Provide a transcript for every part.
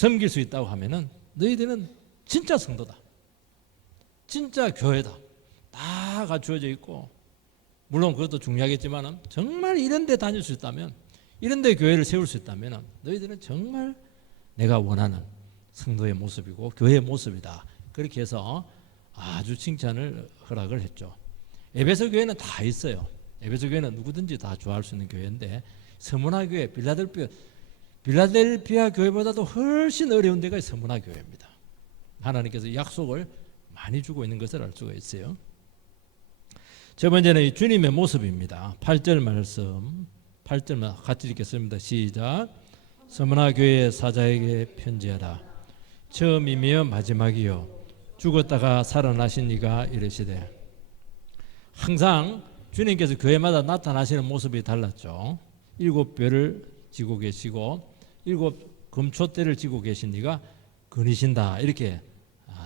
섬길 수 있다고 하면은 너희들은 진짜 성도다. 진짜 교회다. 다 갖추어져 있고, 물론 그것도 중요하겠지만 정말 이런 데 다닐 수 있다면, 이런 데 교회를 세울 수 있다면 너희들은 정말 내가 원하는 성도의 모습이고 교회의 모습이다. 그렇게 해서 아주 칭찬을 허락을 했죠. 에베소 교회는 다 있어요. 에베소 교회는 누구든지 다 좋아할 수 있는 교회인데, 서문화 교회, 빌라델피아 교회보다도 훨씬 어려운 데가 서문화 교회입니다. 하나님께서 약속을 많이 주고 있는 것을 알 수가 있어요. 첫 번째는 주님의 모습입니다. 8절 말씀, 8절만 같이 읽겠습니다. 시작. 서문화 교회 사자에게 편지하라. 처음이며 마지막이요 죽었다가 살아나신 이가 이르시되. 항상 주님께서 교회마다 나타나시는 모습이 달랐죠. 7뼈를 지고 계시고 7 금초대를 지고 계신 이가 거니신다. 이렇게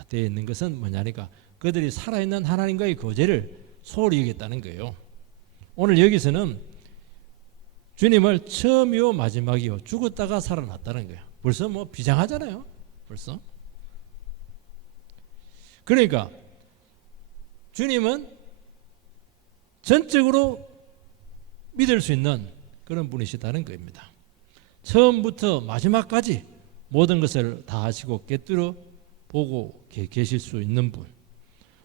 되어 있는 것은 뭐냐니까 그들이 살아있는 하나님과의 거제를 소홀히 여겼다는 거예요. 오늘 여기서는 주님을 처음이요 마지막이요 죽었다가 살아났다는 거예요. 벌써 뭐 비장하잖아요. 벌써. 그러니까 주님은 전적으로 믿을 수 있는 그런 분이시다는 겁니다. 처음부터 마지막까지 모든 것을 다 하시고 꿰뚫어 보고 계실 수 있는 분,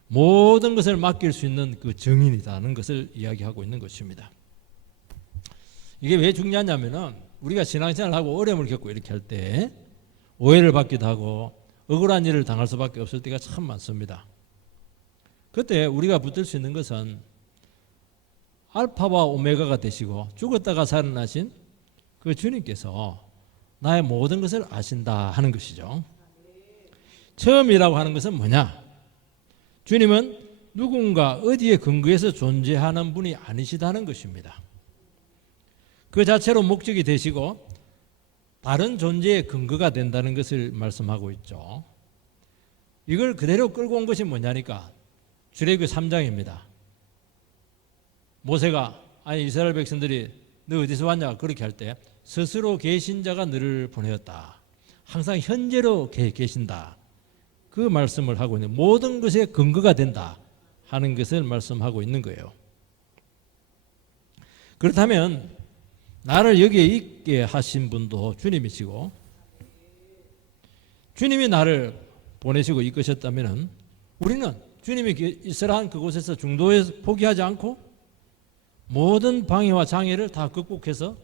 모든 것을 맡길 수 있는 그 증인이라는 것을 이야기하고 있는 것입니다. 이게 왜 중요하냐면은 우리가 신앙생활을 하고 어려움을 겪고 이렇게 할 때 오해를 받기도 하고 억울한 일을 당할 수밖에 없을 때가 참 많습니다. 그때 우리가 붙들 수 있는 것은 알파와 오메가가 되시고 죽었다가 살아나신 그 주님께서 나의 모든 것을 아신다 하는 것이죠. 처음이라고 하는 것은 뭐냐? 주님은 누군가 어디에 근거해서 존재하는 분이 아니시다는 것입니다. 그 자체로 목적이 되시고 다른 존재의 근거가 된다는 것을 말씀하고 있죠. 이걸 그대로 끌고 온 것이 뭐냐니까 출애굽기 3장입니다. 모세가 아니 이스라엘 백성들이 너 어디서 왔냐 그렇게 할 때 스스로 계신 자가 너를 보내었다. 항상 현재로 계신다. 그 말씀을 하고 있는 모든 것의 근거가 된다 하는 것을 말씀하고 있는 거예요. 그렇다면 나를 여기에 있게 하신 분도 주님이시고 주님이 나를 보내시고 이끄셨다면 우리는 주님이 있으라 한 그곳에서 중도에서 포기하지 않고 모든 방해와 장애를 다 극복해서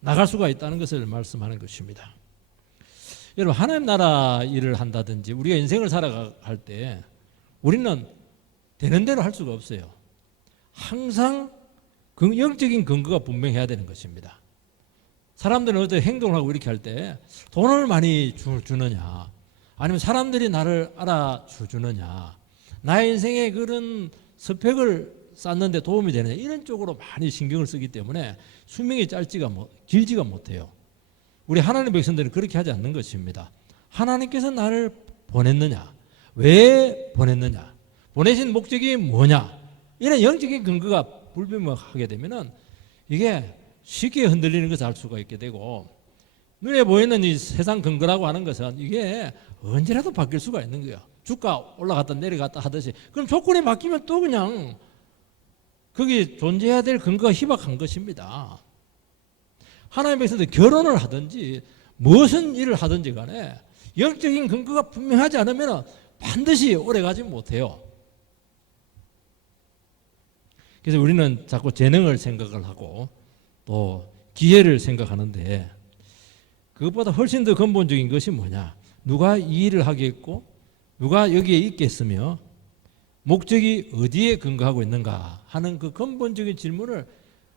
나갈 수가 있다는 것을 말씀하는 것입니다. 여러분 하나님 나라 일을 한다든지 우리가 인생을 살아갈 때 우리는 되는 대로 할 수가 없어요. 항상 영적인 근거가 분명해야 되는 것입니다. 사람들은 어떤 행동을 하고 이렇게 할 때 돈을 많이 주느냐 아니면 사람들이 나를 알아주느냐 나의 인생에 그런 스펙을 쌓는 데 도움이 되느냐 이런 쪽으로 많이 신경을 쓰기 때문에 수명이 길지가 못해요. 우리 하나님 백성들은 그렇게 하지 않는 것입니다. 하나님께서 나를 보냈느냐 왜 보냈느냐 보내신 목적이 뭐냐 이런 영적인 근거가 불분명하게 되면은 이게 쉽게 흔들리는 것을 알 수가 있게 되고 눈에 보이는 이 세상 근거라고 하는 것은 이게 언제라도 바뀔 수가 있는 거예요. 주가 올라갔다 내려갔다 하듯이 그럼 조건이 바뀌면 또 그냥 거기 존재해야 될 근거가 희박한 것입니다. 하나님 백성들 결혼을 하든지 무슨 일을 하든지 간에 영적인 근거가 분명하지 않으면 반드시 오래가지 못해요. 그래서 우리는 자꾸 재능을 생각을 하고 또 기회를 생각하는데 그것보다 훨씬 더 근본적인 것이 뭐냐 누가 이 일을 하겠고 누가 여기에 있겠으며 목적이 어디에 근거하고 있는가 하는 그 근본적인 질문을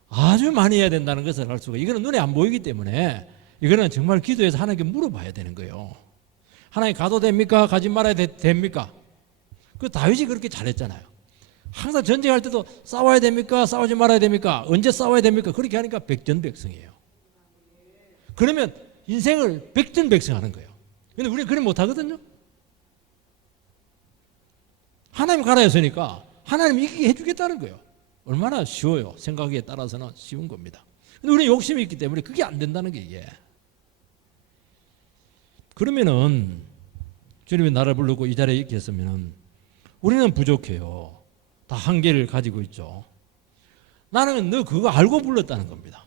아주 많이 해야 된다는 것을 알 수가 이거는 눈에 안 보이기 때문에 이거는 정말 기도해서 하나님께 물어봐야 되는 거예요. 하나님 가도 됩니까? 가지 말아야 됩니까? 그 다윗이 그렇게 잘했잖아요. 항상 전쟁할 때도 싸워야 됩니까? 싸우지 말아야 됩니까? 언제 싸워야 됩니까? 그렇게 하니까 백전백승이에요. 그러면 인생을 백전백승하는 거예요. 근데 우리는 그렇게 못하거든요. 하나님 가라 했으니까 하나님 이기게 해주겠다는 거예요. 얼마나 쉬워요. 생각에 따라서는 쉬운 겁니다. 근데 우리는 욕심이 있기 때문에 그게 안 된다는 게 이게. 그러면은 주님이 나를 부르고 이 자리에 있게 했으면은 우리는 부족해요. 다 한계를 가지고 있죠. 나는 너 그거 알고 불렀다는 겁니다.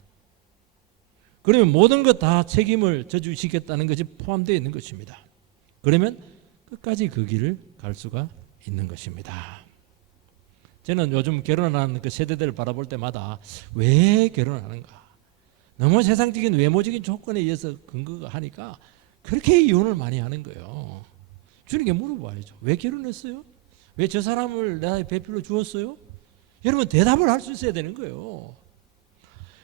그러면 모든 것 다 책임을 져주시겠다는 것이 포함되어 있는 것입니다. 그러면 끝까지 그 길을 갈 수가 있는 것입니다. 저는 요즘 결혼하는 그 세대들을 바라볼 때마다 왜 결혼하는가? 너무 세상적인 외모적인 조건에 의해서 근거가 하니까 그렇게 이혼을 많이 하는 거예요. 주님께 물어봐야죠. 왜 결혼했어요? 왜 저 사람을 나의 배필로 주었어요? 여러분 대답을 할 수 있어야 되는 거예요.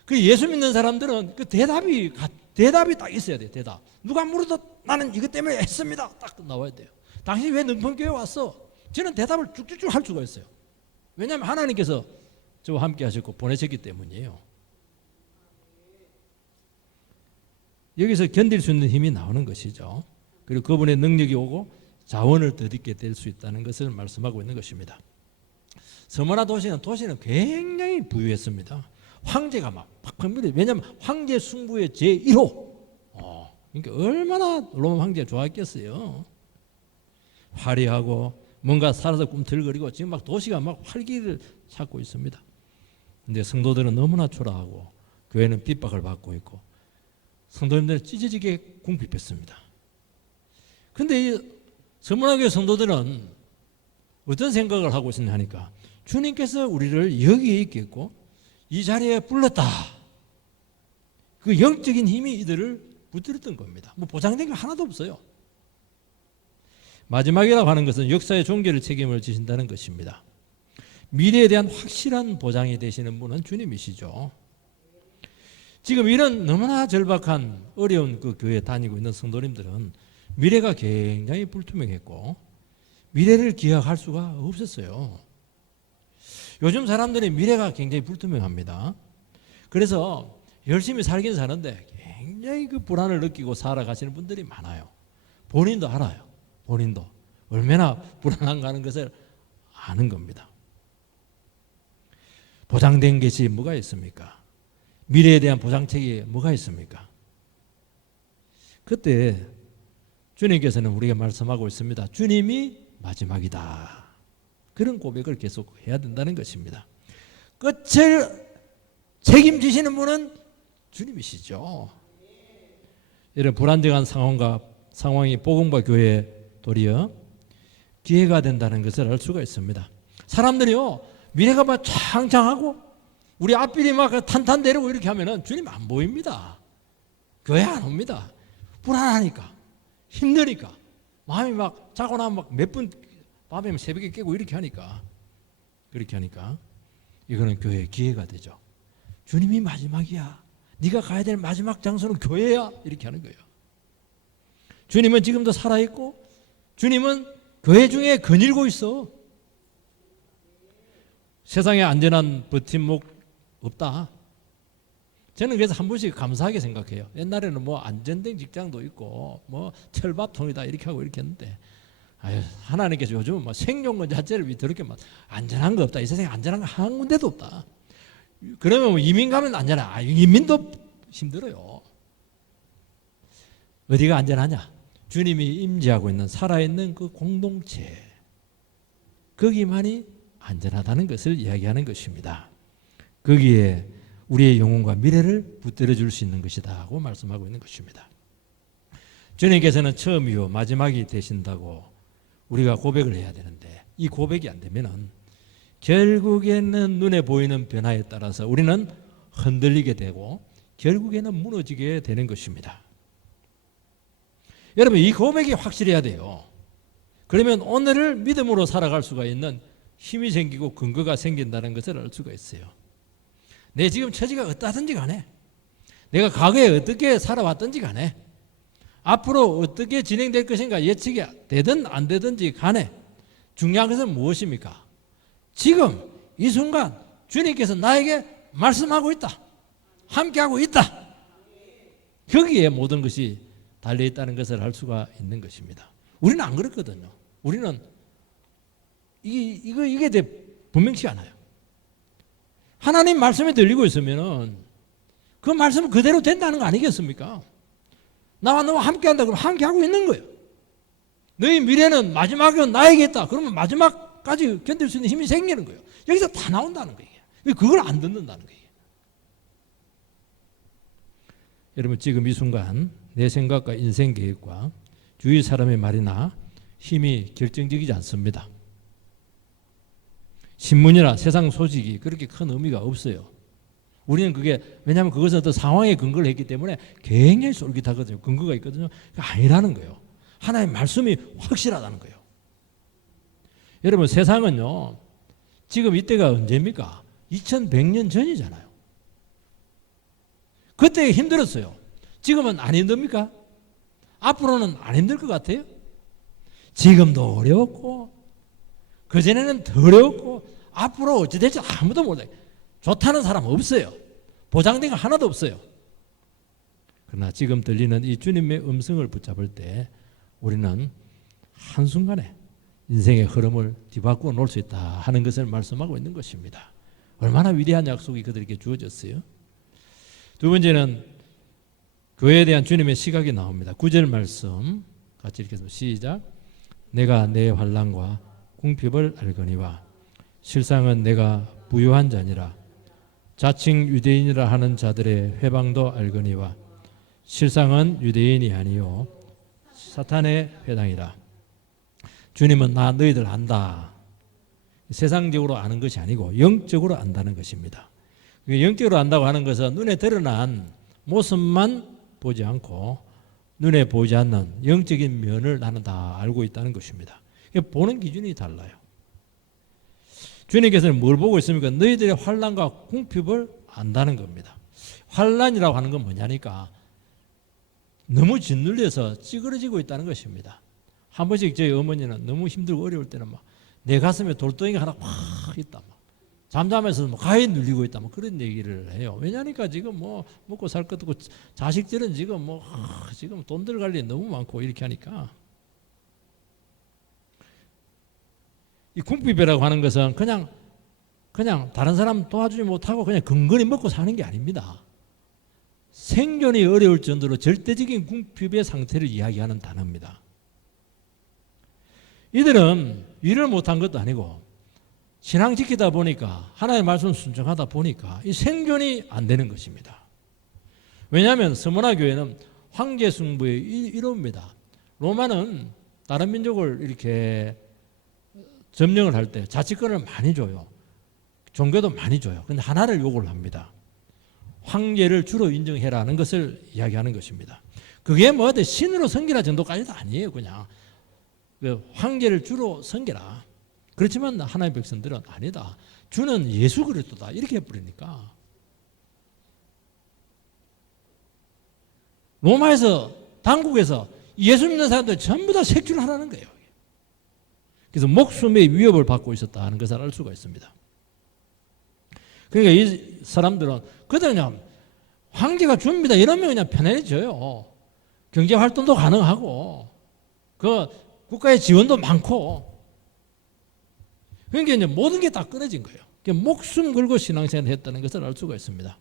그 예수 믿는 사람들은 그 대답이 딱 있어야 돼요. 대답. 누가 물어도 나는 이것 때문에 했습니다. 딱 나와야 돼요. 당신이 왜 능평교회 왔어? 저는 대답을 쭉쭉쭉 할 수가 있어요. 왜냐하면 하나님께서 저와 함께 하셨고 보내셨기 때문이에요. 여기서 견딜 수 있는 힘이 나오는 것이죠. 그리고 그분의 능력이 오고 자원을 덧입게 될 수 있다는 것을 말씀하고 있는 것입니다. 서머나 도시는 굉장히 부유했습니다. 황제가 막 팍팍 밀어요. 왜냐하면 황제 승부의 제1호. 그러니까 얼마나 로마 황제가 좋아했겠어요. 화려하고 뭔가 살아서 꿈틀거리고 지금 막 도시가 막 활기를 찾고 있습니다. 근데 성도들은 너무나 초라하고 교회는 핍박을 받고 있고 성도님들은 찢어지게 궁핍했습니다. 근데 이 서문화교회 성도들은 어떤 생각을 하고 있었냐 하니까 주님께서 우리를 여기에 있겠고 이 자리에 불렀다. 그 영적인 힘이 이들을 붙들었던 겁니다. 뭐 보장된 게 하나도 없어요. 마지막이라고 하는 것은 역사의 종결의 책임을 지신다는 것입니다. 미래에 대한 확실한 보장이 되시는 분은 주님이시죠. 지금 이런 너무나 절박한 어려운 그 교회에 다니고 있는 성도님들은 미래가 굉장히 불투명했고 미래를 기약할 수가 없었어요. 요즘 사람들이 미래가 굉장히 불투명합니다. 그래서 열심히 살긴 사는데 굉장히 그 불안을 느끼고 살아가시는 분들이 많아요. 본인도 알아요. 본인도 얼마나 불안한가 하는 것을 아는 겁니다. 보장된 것이 뭐가 있습니까? 미래에 대한 보장책이 뭐가 있습니까? 그때 주님께서는 우리에게 말씀하고 있습니다. 주님이 마지막이다. 그런 고백을 계속 해야 된다는 것입니다. 끝을 책임지시는 분은 주님이시죠. 이런 불안정한 상황이 복음과 교회에 도리어 기회가 된다는 것을 알 수가 있습니다. 사람들이요 미래가 막 창창하고 우리 앞길이 막 탄탄대로고 이렇게 하면은 주님 안 보입니다. 교회 안 옵니다. 불안하니까 힘드니까 마음이 막 자고 나면 막 몇 분 밤에 새벽에 깨고 이렇게 하니까 이거는 교회의 기회가 되죠. 주님이 마지막이야. 네가 가야 될 마지막 장소는 교회야. 이렇게 하는 거예요. 주님은 지금도 살아있고 주님은 교회 중에 거닐고 있어. 세상에 안전한 버팀목 없다. 저는 그래서 한 번씩 감사하게 생각해요. 옛날에는 뭐 안전된 직장도 있고 뭐 철밥통이다 이렇게 하고 이렇게 했는데 하나님께서 요즘은 뭐 생존권 자체를 더럽게 막 안전한 거 없다. 이 세상에 안전한 거 한 군데도 없다. 그러면 뭐 이민 가면 안전하. 이민도 힘들어요. 어디가 안전하냐? 주님이 임재하고 있는 살아있는 그 공동체 거기만이 안전하다는 것을 이야기하는 것입니다. 거기에 우리의 영혼과 미래를 붙들어 줄 수 있는 것이다 고 말씀하고 있는 것입니다. 주님께서는 처음이요 마지막이 되신다고 우리가 고백을 해야 되는데 이 고백이 안 되면은 결국에는 눈에 보이는 변화에 따라서 우리는 흔들리게 되고 결국에는 무너지게 되는 것입니다. 여러분 이 고백이 확실해야 돼요. 그러면 오늘을 믿음으로 살아갈 수가 있는 힘이 생기고 근거가 생긴다는 것을 알 수가 있어요. 내 지금 처지가 어떠하든지 간에 내가 과거에 어떻게 살아왔든지 간에 앞으로 어떻게 진행될 것인가 예측이 되든 안 되든지 간에 중요한 것은 무엇입니까? 지금 이 순간 주님께서 나에게 말씀하고 있다. 함께하고 있다. 거기에 모든 것이 달려있다는 것을 알 수가 있는 것입니다. 우리는 안 그렇거든요. 우리는 이게 분명치 않아요. 하나님 말씀이 들리고 있으면 그 말씀은 그대로 된다는 거 아니겠습니까? 나와 너와 함께한다 그러면 함께하고 있는 거예요. 너희 미래는 마지막은 나에게 있다. 그러면 마지막까지 견딜 수 있는 힘이 생기는 거예요. 여기서 다 나온다는 거예요. 그걸 안 듣는다는 거예요. 여러분 지금 이 순간 내 생각과 인생 계획과 주위 사람의 말이나 힘이 결정적이지 않습니다. 신문이나 세상 소식이 그렇게 큰 의미가 없어요. 우리는 그게 왜냐하면 그것은 어떤 상황에 근거를 했기 때문에 굉장히 솔깃하거든요. 근거가 있거든요. 아니라는 거예요. 하나님의 말씀이 확실하다는 거예요. 여러분 세상은요. 지금 이때가 언제입니까? 2100년 전이잖아요. 그때 힘들었어요. 지금은 안 힘듭니까? 앞으로는 안 힘들 것 같아요? 지금도 어려웠고 그전에는 더 어려웠고 앞으로 어찌 될지 아무도 몰라요. 좋다는 사람 없어요. 보장된 거 하나도 없어요. 그러나 지금 들리는 이 주님의 음성을 붙잡을 때 우리는 한순간에 인생의 흐름을 뒤바꾸어 놓을 수 있다 하는 것을 말씀하고 있는 것입니다. 얼마나 위대한 약속이 그들에게 주어졌어요. 두 번째는 교회에 대한 주님의 시각이 나옵니다. 9절 말씀 같이 읽겠습니다. 시작. 내가 내 환난과 궁핍을 알거니와 실상은 내가 부유한 자니라. 자칭 유대인이라 하는 자들의 회방도 알거니와 실상은 유대인이 아니요 사탄의 회당이라. 주님은 나 너희들 안다. 세상적으로 아는 것이 아니고 영적으로 안다는 것입니다. 영적으로 안다고 하는 것은 눈에 드러난 모습만 보지 않고 눈에 보이지 않는 영적인 면을 나는 다 알고 있다는 것입니다. 보는 기준이 달라요. 주님께서는 뭘 보고 있습니까? 너희들의 환난과 궁핍을 안다는 겁니다. 환난이라고 하는 건 뭐냐니까 너무 짓눌려서 찌그러지고 있다는 것입니다. 한 번씩 저희 어머니는 너무 힘들고 어려울 때는 막 내 가슴에 돌덩이가 하나 확 있다. 막 잠자면서 뭐 가위 눌리고 있다. 뭐 그런 얘기를 해요. 왜냐니까 지금 뭐 먹고 살 것도 없고 자식들은 지금 뭐 지금 돈 들어갈 일이 너무 많고 이렇게 하니까 이 궁핍이라고 하는 것은 그냥 다른 사람 도와주지 못하고 그냥 근근히 먹고 사는 게 아닙니다. 생존이 어려울 정도로 절대적인 궁핍의 상태를 이야기하는 단어입니다. 이들은 일을 못한 것도 아니고 신앙 지키다 보니까 하나님의 말씀 순종하다 보니까 이 생존이 안 되는 것입니다. 왜냐하면 서머나 교회는 황제 숭배의 이로입니다. 로마는 다른 민족을 이렇게 점령을 할 때 자치권을 많이 줘요. 종교도 많이 줘요. 근데 하나를 요구를 합니다. 황제를 주로 인정해라는 것을 이야기하는 것입니다. 그게 뭐 신으로 섬기라 정도까지도 아니에요. 그냥 황제를 주로 섬겨라. 그렇지만 하나님의 백성들은 아니다. 주는 예수 그리스도다. 이렇게 해버리니까 로마에서 당국에서 예수 믿는 사람들 전부 다 색출을 하라는 거예요. 그래서 목숨의 위협을 받고 있었다는 것을 알 수가 있습니다. 그러니까 이 사람들은 그냥 황제가 줍니다 이러면 그냥 편해져요. 경제 활동도 가능하고 그 국가의 지원도 많고 그러니까 이제 모든 게 다 끊어진 거예요. 그러니까 목숨 걸고 신앙생활을 했다는 것을 알 수가 있습니다.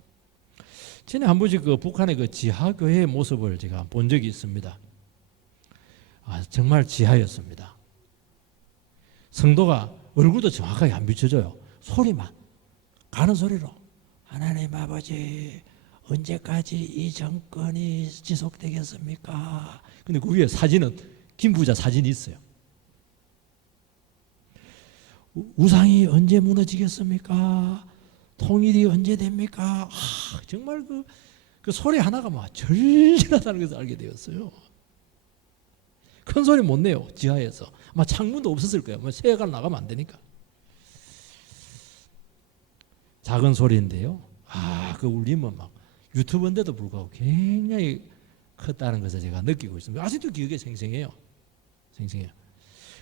전에 한 번씩 그 북한의 그 지하교회의 모습을 제가 본 적이 있습니다. 정말 지하였습니다. 성도가 얼굴도 정확하게 안 비춰져요. 소리만 가는 소리로 하나님 아버지 언제까지 이 정권이 지속되겠습니까? 근데 그 위에 사진은 김 부자 사진이 있어요. 우상이 언제 무너지겠습니까? 통일이 언제 됩니까? 정말 그 소리 하나가 막 절실하다는 것을 알게 되었어요. 큰 소리 못 내요. 지하에서. 아마 창문도 없었을 거예요. 새가 나가면 안 되니까. 작은 소리인데요. 그 울림은 막 유튜브인데도 불구하고 굉장히 컸다는 것을 제가 느끼고 있습니다. 아직도 기억에 생생해요. 생생해요.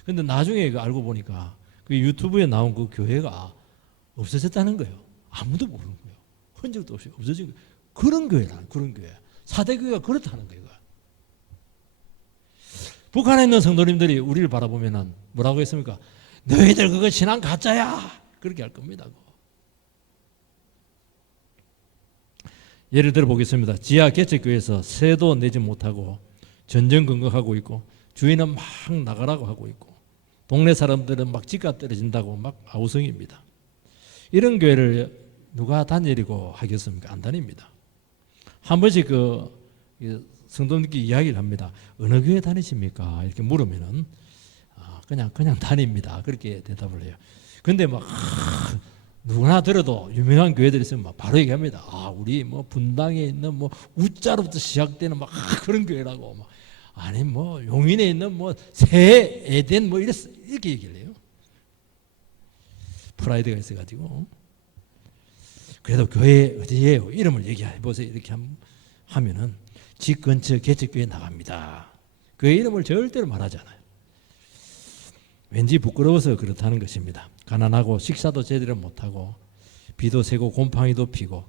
근데 나중에 알고 보니까 그 유튜브에 나온 그 교회가 없어졌다는 거예요. 아무도 모르는 거예요. 흔적도 없이 없어진 거예요. 그런 교회라는 그런 교회. 4대 교회가 그렇다는 거예요. 북한에 있는 성도님들이 우리를 바라보면 뭐라고 했습니까? 너희들 그거 신앙 가짜야. 그렇게 할 겁니다. 예를 들어 보겠습니다. 지하 개척교회에서 세도 내지 못하고 전전긍긍하고 있고 주인은 막 나가라고 하고 있고 동네 사람들은 막 집값 떨어진다고 막 아우성입니다. 이런 교회를 누가 다니려고 하겠습니까? 안 다닙니다. 한 번씩 성도님께 이야기를 합니다. 어느 교회 다니십니까? 이렇게 물으면은 그냥 다닙니다. 그렇게 대답을 해요. 근데 막 누구나 들어도 유명한 교회들이 있으면 막 바로 얘기합니다. 우리 뭐 분당에 있는 뭐 우자로부터 시작되는 막 그런 교회라고 막 아니 뭐 용인에 있는 뭐 새 에덴 뭐 이렇게 얘기를 해요. 프라이드가 있어가지고. 그래도 교회 어디예요? 이름을 얘기해 보세요. 이렇게 하면은 집 근처 개척교회 나갑니다. 교회 이름을 절대로 말하지 않아요. 왠지 부끄러워서 그렇다는 것입니다. 가난하고 식사도 제대로 못하고 비도 새고 곰팡이도 피고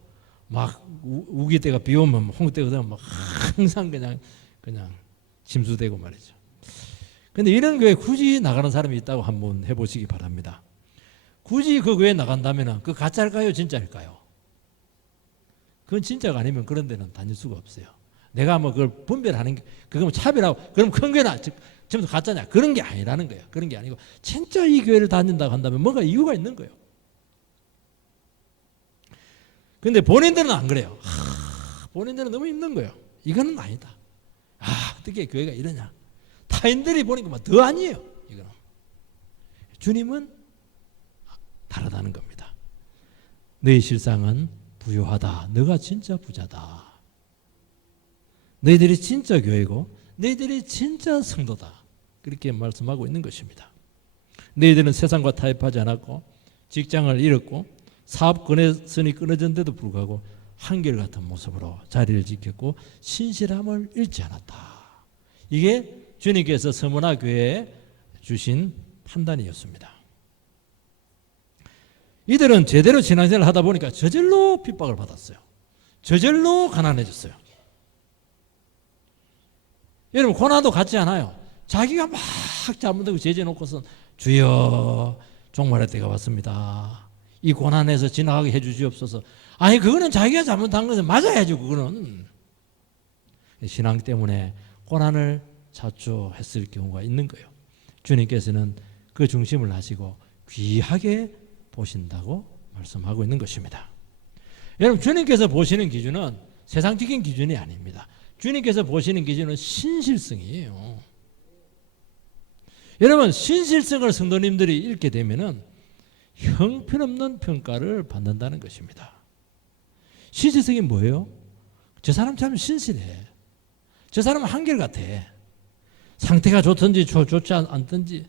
막 우기때가 비 오면 홍때가 되면 막 항상 그냥 짐수되고 말이죠. 근데 이런 교회 굳이 나가는 사람이 있다고 한번 해보시기 바랍니다. 굳이 그 교회 나간다면 그 가짜일까요? 진짜일까요? 그건 진짜가 아니면 그런 데는 다닐 수가 없어요. 내가 뭐 그걸 분별하는 게 그거 차별하고 그럼 큰 교회나 전부 가짜냐? 그런 게 아니라는 거예요. 그런 게 아니고 진짜 이 교회를 다닌다고 한다면 뭔가 이유가 있는 거예요. 근데 본인들은 안 그래요. 본인들은 너무 힘든 거예요. 이거는 아니다. 어떻게 교회가 이러냐? 타인들이 보니까 더 아니에요. 이거는. 주님은 다르다는 겁니다. 너희 실상은 부유하다. 너가 진짜 부자다. 너희들이 진짜 교회고 너희들이 진짜 성도다. 그렇게 말씀하고 있는 것입니다. 너희들은 세상과 타협하지 않았고 직장을 잃었고 사업 건선이 끊어졌는데도 불구하고 한결같은 모습으로 자리를 지켰고 신실함을 잃지 않았다. 이게 주님께서 서문화 교회에 주신 판단이었습니다. 이들은 제대로 신앙생활을 하다 보니까 저절로 핍박을 받았어요. 저절로 가난해졌어요. 여러분 고난도 같지 않아요. 자기가 막 잘못하고 제재놓고서 주여 종말의 때가 왔습니다. 이 고난에서 지나가게 해주시옵소서. 아니 그거는 자기가 잘못한 것은 맞아야죠. 그거는 신앙 때문에 고난을 자초했을 경우가 있는 거예요. 주님께서는 그 중심을 하시고 귀하게 보신다고 말씀하고 있는 것입니다. 여러분 주님께서 보시는 기준은 세상적인 기준이 아닙니다. 주님께서 보시는 기준은 신실성이에요. 여러분 신실성을 성도님들이 잃게 되면은 형편없는 평가를 받는다는 것입니다. 신실성이 뭐예요? 저 사람 참 신실해. 저 사람은 한결같아. 상태가 좋든지 좋지 않든지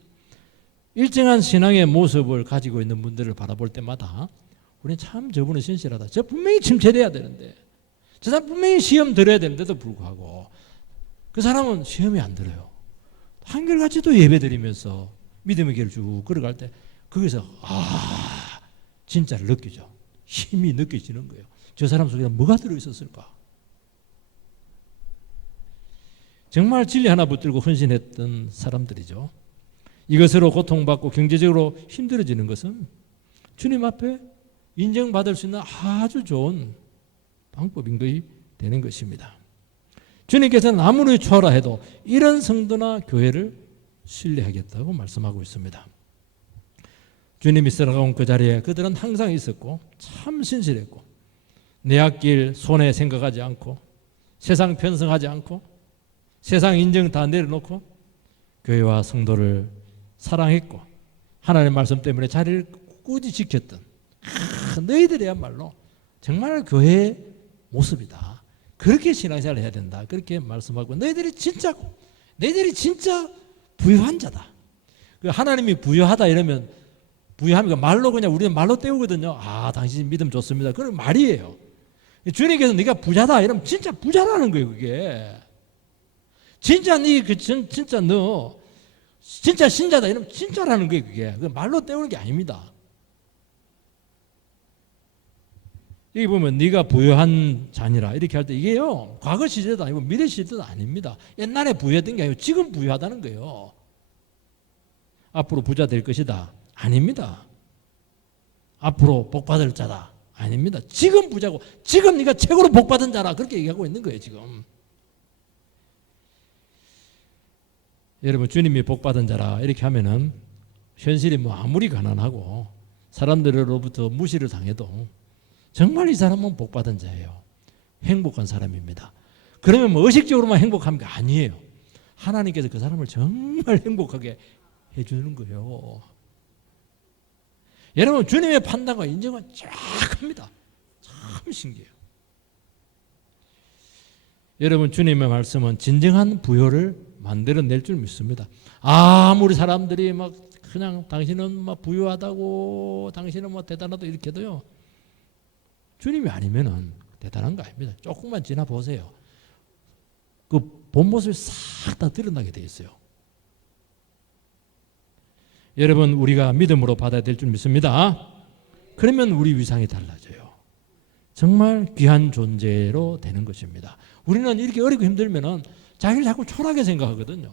일정한 신앙의 모습을 가지고 있는 분들을 바라볼 때마다 우리는 참 저분은 신실하다. 저 분명히 침체돼야 되는데 저 사람 분명히 시험 들어야 되는데도 불구하고 그 사람은 시험이 안 들어요. 한결같이 또 예배 드리면서 믿음의 길을 쭉 걸어갈 때 거기서 진짜를 느끼죠. 힘이 느껴지는 거예요. 저 사람 속에 뭐가 들어있었을까? 정말 진리 하나 붙들고 헌신했던 사람들이죠. 이것으로 고통받고 경제적으로 힘들어지는 것은 주님 앞에 인정받을 수 있는 아주 좋은 방법인 것이 되는 것입니다. 주님께서는 아무리 초라 해도 이런 성도나 교회를 신뢰하겠다고 말씀하고 있습니다. 주님이 살아온 그 자리에 그들은 항상 있었고 참 신실했고 내 앞길 손해 생각하지 않고 세상 편성하지 않고 세상 인정 다 내려놓고 교회와 성도를 사랑했고 하나님의 말씀 때문에 자리를 굳이 지켰던 너희들이야말로 정말 교회의 모습이다. 그렇게 신앙생활을 해야 된다. 그렇게 말씀하고 너희들이 진짜 부유한 자다. 하나님이 부유하다 이러면 부유하니까 말로 그냥 우리는 말로 때우거든요. 당신 믿음 좋습니다. 그건 말이에요. 주님께서 네가 부자다 이러면 진짜 부자라는 거예요. 그게 진짜 진짜 너 진짜 신자다 이러면 진짜라는 거예요. 그게 말로 때우는 게 아닙니다. 여기 보면 네가 부유한 자니라 이렇게 할 때 이게요 과거 시대도 아니고 미래 시대도 아닙니다. 옛날에 부유했던 게 아니고 지금 부유하다는 거예요. 앞으로 부자 될 것이다 아닙니다. 앞으로 복받을 자다 아닙니다. 지금 부자고 지금 네가 최고로 복받은 자라 그렇게 얘기하고 있는 거예요. 지금 여러분 주님이 복받은 자라 이렇게 하면은 현실이 뭐 아무리 가난하고 사람들로부터 무시를 당해도 정말 이 사람은 복받은 자예요. 행복한 사람입니다. 그러면 뭐 의식적으로만 행복한 게 아니에요. 하나님께서 그 사람을 정말 행복하게 해주는 거예요. 여러분 주님의 판단과 인정은 정확합니다. 참 신기해요. 여러분 주님의 말씀은 진정한 부요를 만들어낼 줄 믿습니다. 아무리 사람들이 막 그냥 당신은 막 부유하다고 당신은 뭐 대단하다 이렇게 해도요. 주님이 아니면은 대단한 거 아닙니다. 조금만 지나 보세요. 그 본 모습이 싹 다 드러나게 돼 있어요. 여러분 우리가 믿음으로 받아야 될 줄 믿습니다. 그러면 우리 위상이 달라져요. 정말 귀한 존재로 되는 것입니다. 우리는 이렇게 어렵고 힘들면은 자기를 자꾸 초라하게 생각하거든요.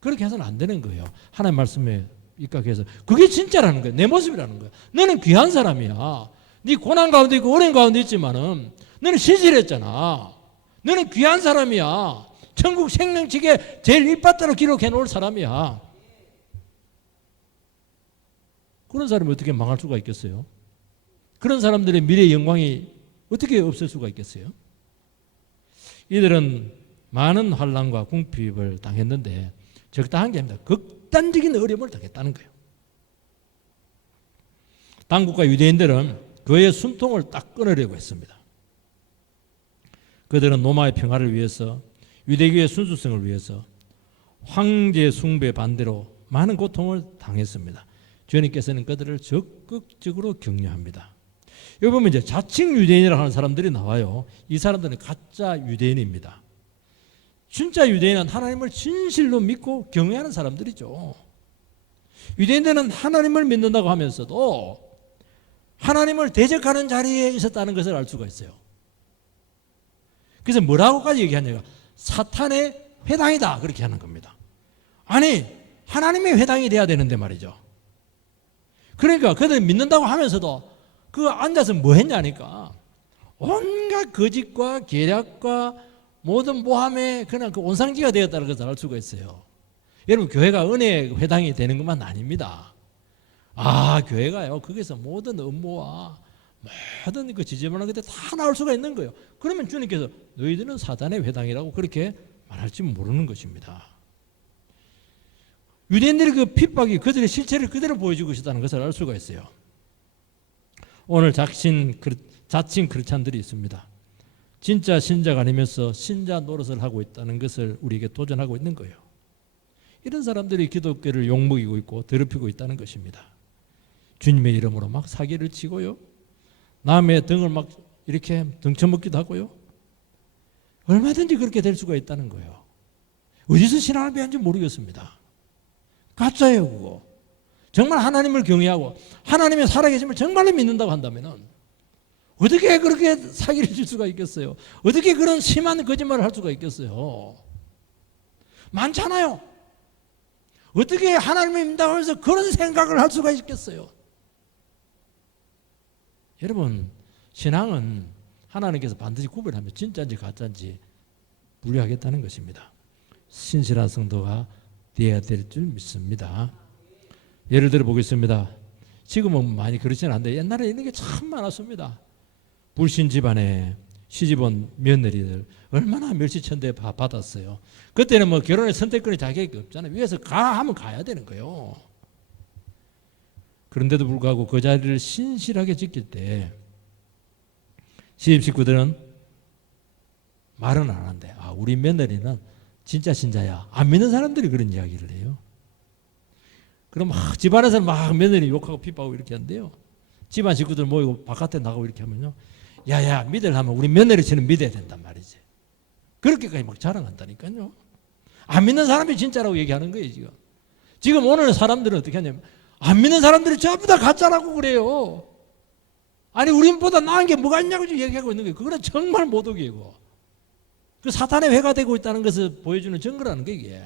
그렇게 해서는 안 되는 거예요. 하나님 말씀에 입각해서 그게 진짜라는 거예요. 내 모습이라는 거예요. 너는 귀한 사람이야. 네 고난 가운데 있고 어려운 가운데 있지만은 너는 신실했잖아. 너는 귀한 사람이야. 천국 생명책에 제일 밑바닥으로 기록해 놓을 사람이야. 그런 사람이 어떻게 망할 수가 있겠어요? 그런 사람들의 미래의 영광이 어떻게 없을 수가 있겠어요? 이들은 많은 환난과 궁핍을 당했는데 적당한 게 아닙니다. 극단적인 어려움을 당했다는 거예요. 당국과 유대인들은 그의 순통을 딱 끊으려고 했습니다. 그들은 로마의 평화를 위해서 유대교의 순수성을 위해서 황제 숭배 반대로 많은 고통을 당했습니다. 주님께서는 그들을 적극적으로 격려합니다. 여기 보면 이제 자칭 유대인이라고 하는 사람들이 나와요. 이 사람들은 가짜 유대인입니다. 진짜 유대인은 하나님을 진실로 믿고 경외하는 사람들이죠. 유대인들은 하나님을 믿는다고 하면서도 하나님을 대적하는 자리에 있었다는 것을 알 수가 있어요. 그래서 뭐라고까지 얘기하냐면 사탄의 회당이다 그렇게 하는 겁니다. 아니 하나님의 회당이 돼야 되는데 말이죠. 그러니까 그들 믿는다고 하면서도 그 앉아서 뭐 했냐니까 온갖 거짓과 계략과 모든 모함에 그냥 그 온상지가 되었다는 것을 알 수가 있어요. 여러분 교회가 은혜의 회당이 되는 것만 아닙니다. 아 교회가요 거기서 모든 음모와 모든 그 지저분한 것들 다 나올 수가 있는 거예요. 그러면 주님께서 너희들은 사단의 회당이라고 그렇게 말할지 모르는 것입니다. 유대인들의 그 핍박이 그들의 실체를 그대로 보여주고 있다는 것을 알 수가 있어요. 오늘 자칭 크리스찬들이 있습니다. 진짜 신자가 아니면서 신자 노릇을 하고 있다는 것을 우리에게 도전하고 있는 거예요. 이런 사람들이 기독교를 욕먹이고 있고 더럽히고 있다는 것입니다. 주님의 이름으로 막 사기를 치고요. 남의 등을 막 이렇게 등쳐먹기도 하고요. 얼마든지 그렇게 될 수가 있다는 거예요. 어디서 신앙을 배웠는지 모르겠습니다. 가짜예요 그거. 정말 하나님을 경외하고 하나님의 살아계심을 정말로 믿는다고 한다면 어떻게 그렇게 사기를 칠 수가 있겠어요? 어떻게 그런 심한 거짓말을 할 수가 있겠어요? 많잖아요. 어떻게 하나님을 믿는다고 해서 그런 생각을 할 수가 있겠어요? 여러분 신앙은 하나님께서 반드시 구별하며 진짜인지 가짜인지 분류하겠다는 것입니다. 신실한 성도가 되어야 될 줄 믿습니다. 예를 들어 보겠습니다. 지금은 많이 그렇지는 않은데 옛날에 이런 게 참 많았습니다. 불신 집안에 시집온 며느리들 얼마나 멸시천대 받았어요. 그때는 뭐 결혼의 선택권이 자기에게 없잖아요. 위에서 가 하면 가야 되는 거예요. 그런데도 불구하고 그 자리를 신실하게 지킬 때 시집 식구들은 말은 안 하는데 우리 며느리는 진짜 신자야. 안 믿는 사람들이 그런 이야기를 해요. 그럼 막 집안에서는 막 며느리 욕하고 핍박하고 이렇게 하는데요. 집안 식구들 모이고 바깥에 나가고 이렇게 하면요. 야야 믿으려면 우리 며느리처럼 믿어야 된단 말이지. 그렇게까지 막 자랑한다니까요. 안 믿는 사람이 진짜라고 얘기하는 거예요 지금. 지금 오늘 사람들은 어떻게 하냐면 안 믿는 사람들이 전부 다 가짜라고 그래요. 아니 우리보다 나은 게 뭐가 있냐고 얘기하고 있는 거예요. 그거는 정말 모독이고 그 사탄의 회가 되고 있다는 것을 보여주는 증거라는 게 이게.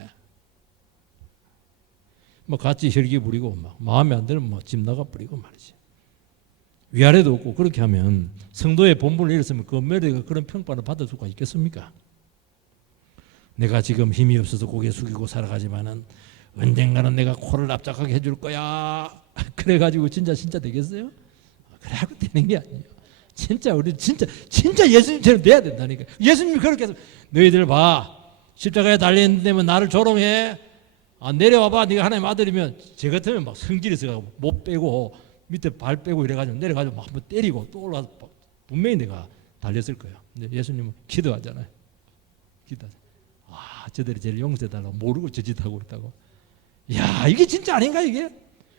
뭐 같이 혈기 부리고 막 마음에 안 들면 뭐 집 나가 버리고 말이지. 위아래도 없고 그렇게 하면 성도의 본분을 잃었으면 그 며느리가 그런 평판을 받을 수가 있겠습니까? 내가 지금 힘이 없어서 고개 숙이고 살아가지만은 언젠가는 내가 코를 납작하게 해줄 거야. 그래가지고 진짜 되겠어요? 그래갖고 되는 게 아니에요. 진짜 우리 진짜 예수님처럼 돼야 된다니까. 예수님이 그렇게 해서 너희들 봐. 십자가에 달려있는데면 나를 조롱해. 내려와봐. 네가 하나님 아들이면. 제 같으면 막 성질이 있어가지고 못 빼고 밑에 발 빼고 이래가지고 내려가지고 막 한번 때리고 또 올라와서 분명히 내가 달렸을 거예요. 근데 예수님은 기도하잖아요. 기도하잖아요. 저들이 제일 용서해달라고 모르고 저 짓 하고 있다고. 야, 이게 진짜 아닌가 이게?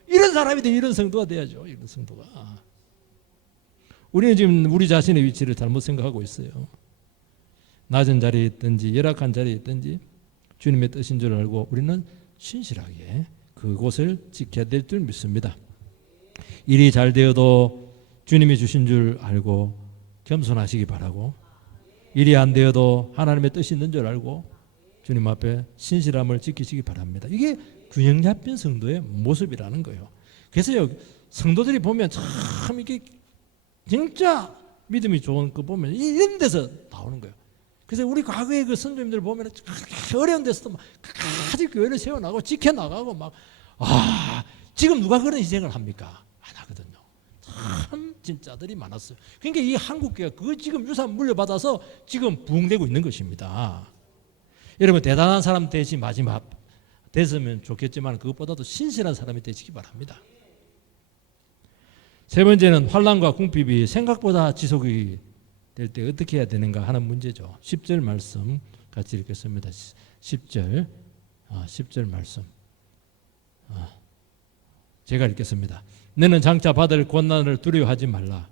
이런 사람이 돼. 이런 성도가 돼야죠. 이런 성도가. 우리는 지금 우리 자신의 위치를 잘못 생각하고 있어요. 낮은 자리에 있든지 열악한 자리에 있든지 주님의 뜻인 줄 알고 우리는 신실하게 그곳을 지켜야 될 줄 믿습니다. 일이 잘 되어도 주님이 주신 줄 알고 겸손하시기 바라고, 일이 안 되어도 하나님의 뜻이 있는 줄 알고 주님 앞에 신실함을 지키시기 바랍니다. 이게 균형 잡힌 성도의 모습이라는 거예요. 그래서 성도들이 보면 참 이게 진짜 믿음이 좋은 거 보면 이런 데서 나오는 거예요. 그래서 우리 과거의 그 선조님들 보면 어려운 데서도 막 끝까지 교회를 세워나가고 지켜나가고 막 지금 누가 그런 희생을 합니까? 안 하거든요. 참 진짜들이 많았어요. 그러니까 이 한국교회가 그 지금 유산 물려받아서 지금 부흥되고 있는 것입니다. 여러분 대단한 사람 되시 마지막 됐으면 좋겠지만 그것보다도 신실한 사람이 되시기 바랍니다. 세 번째는 환난과 궁핍이 생각보다 지속이 될 때 어떻게 해야 되는가 하는 문제죠. 10절 말씀 같이 읽겠습니다. 10절 말씀 제가 읽겠습니다. 너는 장차 받을 고난을 두려워하지 말라.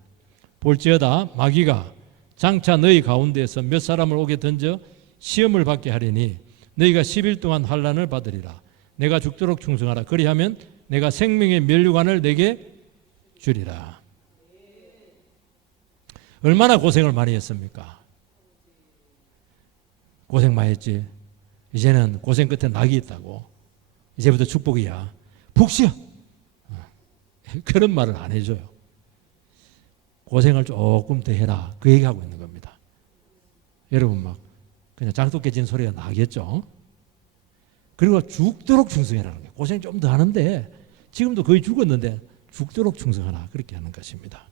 볼지어다 마귀가 장차 너희 가운데에서 몇 사람을 오게 던져 시험을 받게 하리니 너희가 10일 동안 환난을 받으리라. 내가 죽도록 충성하라. 그리하면 내가 생명의 면류관을 내게 주리라. 얼마나 고생을 많이 했습니까? 고생 많이 했지. 이제는 고생 끝에 낙이 있다고. 이제부터 축복이야. 푹 쉬어. 그런 말을 안 해줘요. 고생을 조금 더 해라. 그 얘기하고 있는 겁니다. 여러분 막 그냥 장독 깨진 소리가 나겠죠. 그리고 죽도록 충성해라는 거예요. 고생 좀 더 하는데 지금도 거의 죽었는데 죽도록 충성하라. 그렇게 하는 것입니다.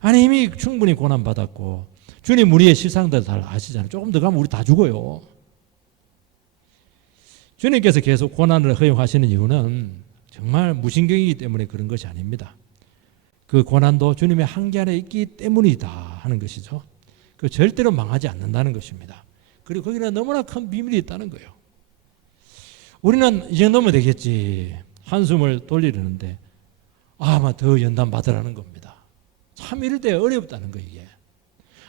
아니 이미 충분히 고난받았고 주님 우리의 실상들 다 아시잖아요. 조금 더 가면 우리 다 죽어요. 주님께서 계속 고난을 허용하시는 이유는 정말 무신경이기 때문에 그런 것이 아닙니다. 그 고난도 주님의 한계 안에 있기 때문이다 하는 것이죠. 그 절대로 망하지 않는다는 것입니다. 그리고 거기는 너무나 큰 비밀이 있다는 거예요. 우리는 이 정도면 되겠지 한숨을 돌리려는데 아마 더 연단 받으라는 겁니다. 참 이럴 때 어렵다는 거예요. 이게.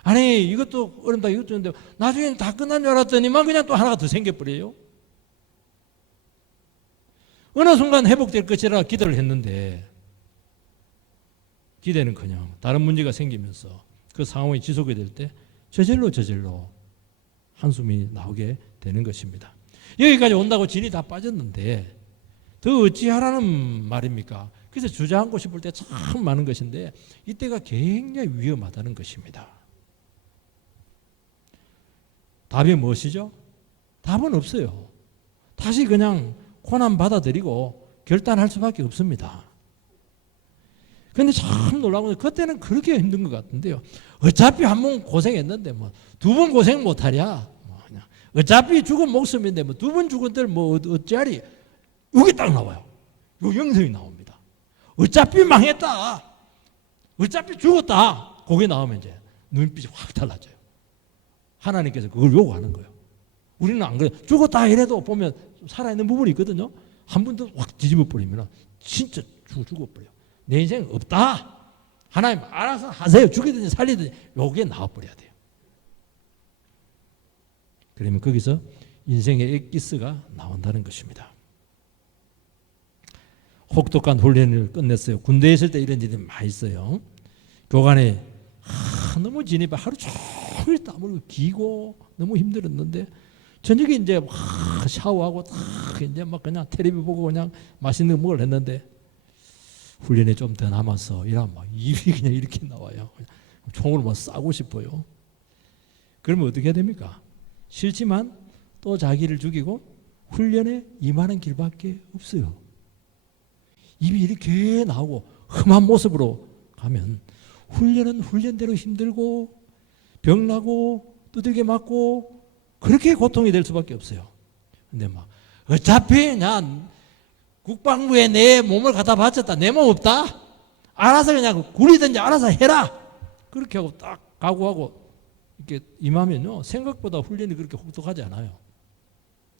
아니 이것도 어렵다 이것도 어렵다 나중에 다 끝난 줄 알았더니만 그냥 또 하나가 더 생겨버려요. 어느 순간 회복될 것이라 기도를 했는데 기대는커녕 다른 문제가 생기면서 그 상황이 지속이 될 때 저절로 한숨이 나오게 되는 것입니다. 여기까지 온다고 진이 다 빠졌는데 더 어찌하라는 말입니까? 그래서 주저앉고 싶을 때 참 많은 것인데 이때가 굉장히 위험하다는 것입니다. 답이 무엇이죠? 답은 없어요. 다시 그냥 고난 받아들이고 결단할 수밖에 없습니다. 그런데 참 놀라운 건 그때는 그렇게 힘든 것 같은데요. 어차피 한 번 고생했는데 뭐 두 번 고생 못하랴. 어차피 죽은 목숨인데 뭐 두 번 죽은들 뭐 어찌하리. 여기 딱 나와요. 요 영성이 나옵니다. 어차피 망했다. 어차피 죽었다. 거기 나오면 이제 눈빛이 확 달라져요. 하나님께서 그걸 요구하는 거예요. 우리는 안 그래요. 죽었다 이래도 보면 살아있는 부분이 있거든요. 한 번 더 확 뒤집어 버리면 진짜 죽어버려요. 내 인생 없다. 하나님 알아서 하세요. 죽이든지 살리든지 요게 나와버려야 돼요. 그러면 거기서 인생의 엑기스가 나온다는 것입니다. 혹독한 훈련을 끝냈어요. 군대에 있을 때 이런 일이 많이 있어요. 교관에 너무 진입해 하루 종일 땀 흘리고 기고 너무 힘들었는데 저녁에 이제 막 샤워하고 딱 이제 막 그냥 텔레비 보고 그냥 맛있는 거 먹으려 했는데 훈련에 좀 더 남아서 이러면 막 입이 그냥 이렇게 나와요. 총으로 막 싸고 싶어요. 그러면 어떻게 해야 됩니까? 싫지만 또 자기를 죽이고 훈련에 임하는 길밖에 없어요. 입이 이렇게 나오고 험한 모습으로 가면 훈련은 훈련대로 힘들고 병나고 두들겨 맞고 그렇게 고통이 될 수밖에 없어요. 근데 막 어차피 난 국방부에 내 몸을 갖다 바쳤다. 내 몸 없다. 알아서 그냥 굴리든지 알아서 해라. 그렇게 하고 딱 각오하고 이렇게 임하면요. 생각보다 훈련이 그렇게 혹독하지 않아요.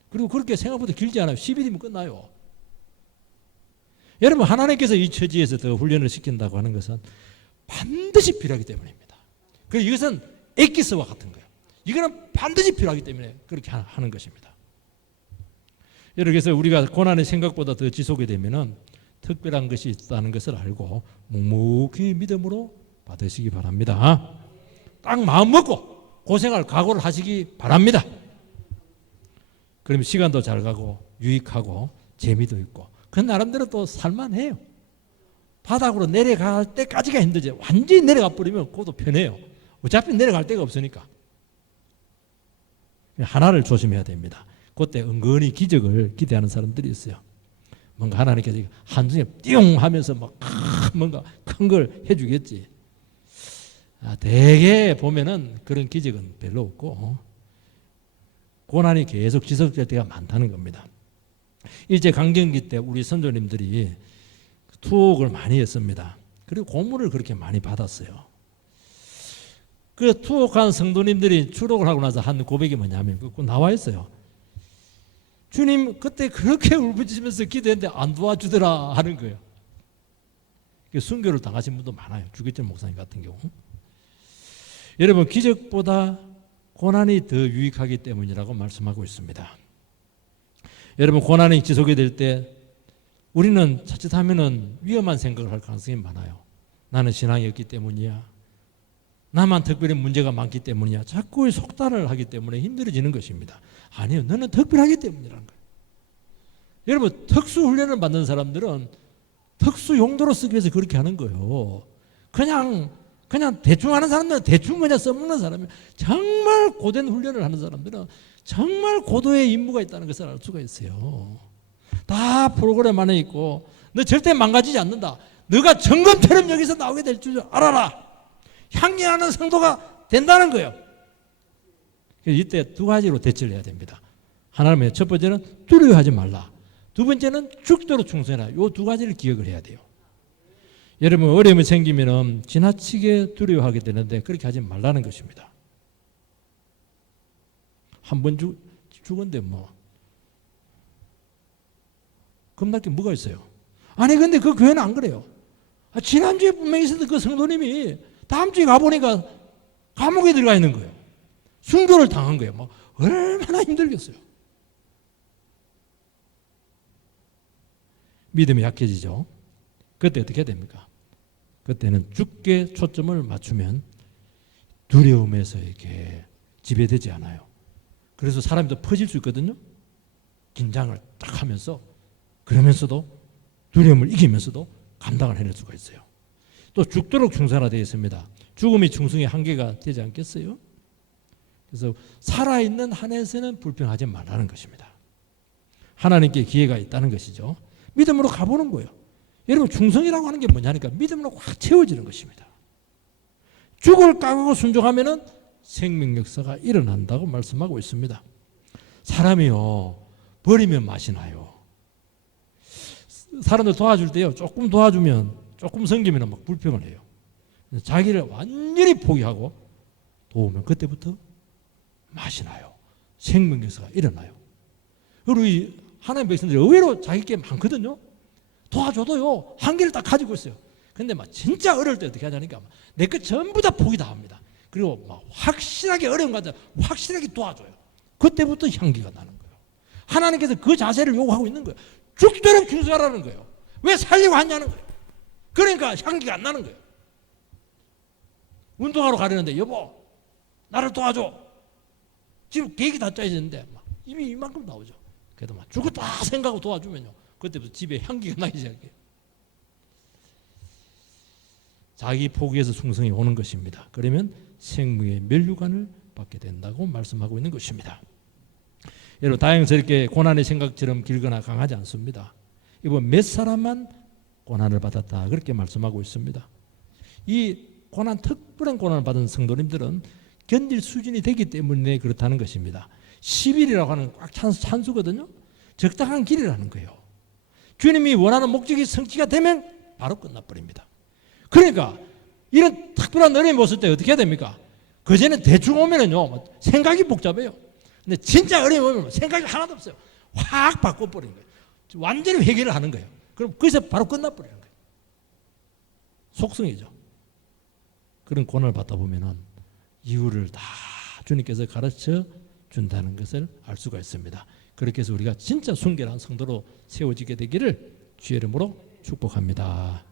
그리고 그렇게 생각보다 길지 않아요. 10일이면 끝나요. 여러분 하나님께서 이 처지에서 더 훈련을 시킨다고 하는 것은 반드시 필요하기 때문입니다. 그래서 이것은 엑기스와 같은 거예요. 이거는 반드시 필요하기 때문에 그렇게 하는 것입니다. 여러분 그래서 우리가 고난이 생각보다 더 지속이 되면은 특별한 것이 있다는 것을 알고 묵묵히 믿음으로 받으시기 바랍니다. 딱 마음 먹고 고생할 각오를 하시기 바랍니다. 그러면 시간도 잘 가고 유익하고 재미도 있고 그 나름대로 또 살만해요. 바닥으로 내려갈 때까지가 힘들지 완전히 내려가 버리면 그것도 편해요. 어차피 내려갈 데가 없으니까. 하나를 조심해야 됩니다. 그때 은근히 기적을 기대하는 사람들이 있어요. 뭔가 하나님께서 한중에 띵 하면서 막 뭔가 큰 걸 해주겠지. 대개 보면은 그런 기적은 별로 없고 고난이 계속 지속될 때가 많다는 겁니다. 일제 강점기 때 우리 선조님들이 투옥을 많이 했습니다. 그리고 고문을 그렇게 많이 받았어요. 그 투옥한 성도님들이 추록을 하고 나서 한 고백이 뭐냐면 그 나와 있어요. 주님 그때 그렇게 울부짖으면서 기도했는데 안 도와주더라 하는 거예요. 순교를 당하신 분도 많아요. 주기철 목사님 같은 경우. 여러분 기적보다 고난이 더 유익하기 때문이라고 말씀하고 있습니다. 여러분 고난이 지속이 될 때 우리는 자칫하면은 위험한 생각을 할 가능성이 많아요. 나는 신앙이 없기 때문이야. 나만 특별히 문제가 많기 때문이야. 자꾸 속단을 하기 때문에 힘들어지는 것입니다. 아니요. 너는 특별하기 때문이라는 거예요. 여러분 특수훈련을 받는 사람들은 특수 용도로 쓰기 위해서 그렇게 하는 거예요. 그냥 대충 하는 사람들은 대충 그냥 써먹는 사람이 정말 고된 훈련을 하는 사람들은 정말 고도의 임무가 있다는 것을 알 수가 있어요. 다 프로그램 안에 있고 너 절대 망가지지 않는다. 너가 정금처럼 여기서 나오게 될 줄 알아라. 향기나는 성도가 된다는 거예요. 이때 두 가지로 대처를 해야 됩니다. 하나는 첫 번째는 두려워하지 말라. 두 번째는 죽도록 충성해라. 이 두 가지를 기억을 해야 돼요. 여러분 어려움이 생기면 지나치게 두려워하게 되는데 그렇게 하지 말라는 것입니다. 한 번 죽은데 뭐 겁날 게 뭐가 있어요? 아니 근데 그 교회는 안 그래요. 지난주에 분명히 있었던 그 성도님이 다음 주에 가보니까 감옥에 들어가 있는 거예요. 순교를 당한 거예요. 뭐 얼마나 힘들겠어요. 믿음이 약해지죠. 그때 어떻게 해야 됩니까? 그때는 주께 초점을 맞추면 두려움에서 이렇게 지배되지 않아요. 그래서 사람이 더 퍼질 수 있거든요. 긴장을 딱 하면서 그러면서도 두려움을 이기면서도 감당을 해낼 수가 있어요. 또 죽도록 충성하되어 있습니다. 죽음이 충성의 한계가 되지 않겠어요? 그래서 살아있는 한에서는 불평하지 말라는 것입니다. 하나님께 기회가 있다는 것이죠. 믿음으로 가보는 거예요. 여러분 충성이라고 하는 게 뭐냐니까 믿음으로 확 채워지는 것입니다. 죽을 각오하고 순종하면은 생명 역사가 일어난다고 말씀하고 있습니다. 사람이요 버리면 맛이 나요. 사람들 도와줄 때요 조금 도와주면 조금 섬기면 막 불평을 해요. 자기를 완전히 포기하고 도우면 그때부터 맛이 나요. 생명 역사가 일어나요. 그리고 이 하나님 백성들이 의외로 자기 게 많거든요. 도와줘도요 한계를 딱 가지고 있어요. 근데 막 진짜 어려울 때 어떻게 하냐니까 내 것 전부 다 포기 다 합니다. 그리고 막 확실하게 어려운 거 확실하게 도와줘요. 그때부터 향기가 나는 거예요. 하나님께서 그 자세를 요구하고 있는 거예요. 죽도록 충성하라는 거예요. 왜 살려고 하냐는 거예요. 그러니까 향기가 안 나는 거예요. 운동하러 가려는데 여보 나를 도와줘. 지금 계획이 다 짜여졌는데 막 이미 이만큼 나오죠. 그래도 막 죽었다 생각하고 도와주면요. 그때부터 집에 향기가 나기 시작해요. 자기 포기에서 충성이 오는 것입니다. 그러면 생명의 면류관을 받게 된다고 말씀하고 있는 것입니다. 여러분 다행스럽게 고난의 생각처럼 길거나 강하지 않습니다. 이번 몇 사람만 고난을 받았다 그렇게 말씀하고 있습니다. 이 고난, 특별한 고난을 받은 성도님들은 견딜 수준이 되기 때문에 그렇다는 것입니다. 10일이라고 하는 꽉 찬 수거든요. 적당한 길이라는 거예요. 주님이 원하는 목적이 성취가 되면 바로 끝나버립니다. 그러니까 이런 특별한 어려움이 왔을 때 어떻게 해야 됩니까? 그전에 대충 오면은요 생각이 복잡해요. 근데 진짜 어려움이 오면 생각이 하나도 없어요. 확 바꿔버리는 거예요. 완전히 회개를 하는 거예요. 그럼 거기서 바로 끝나버리는 거예요. 속성이죠. 그런 고난을 받다 보면은 이유를 다 주님께서 가르쳐 준다는 것을 알 수가 있습니다. 그렇게 해서 우리가 진짜 순결한 성도로 세워지게 되기를 주의 이름으로 축복합니다.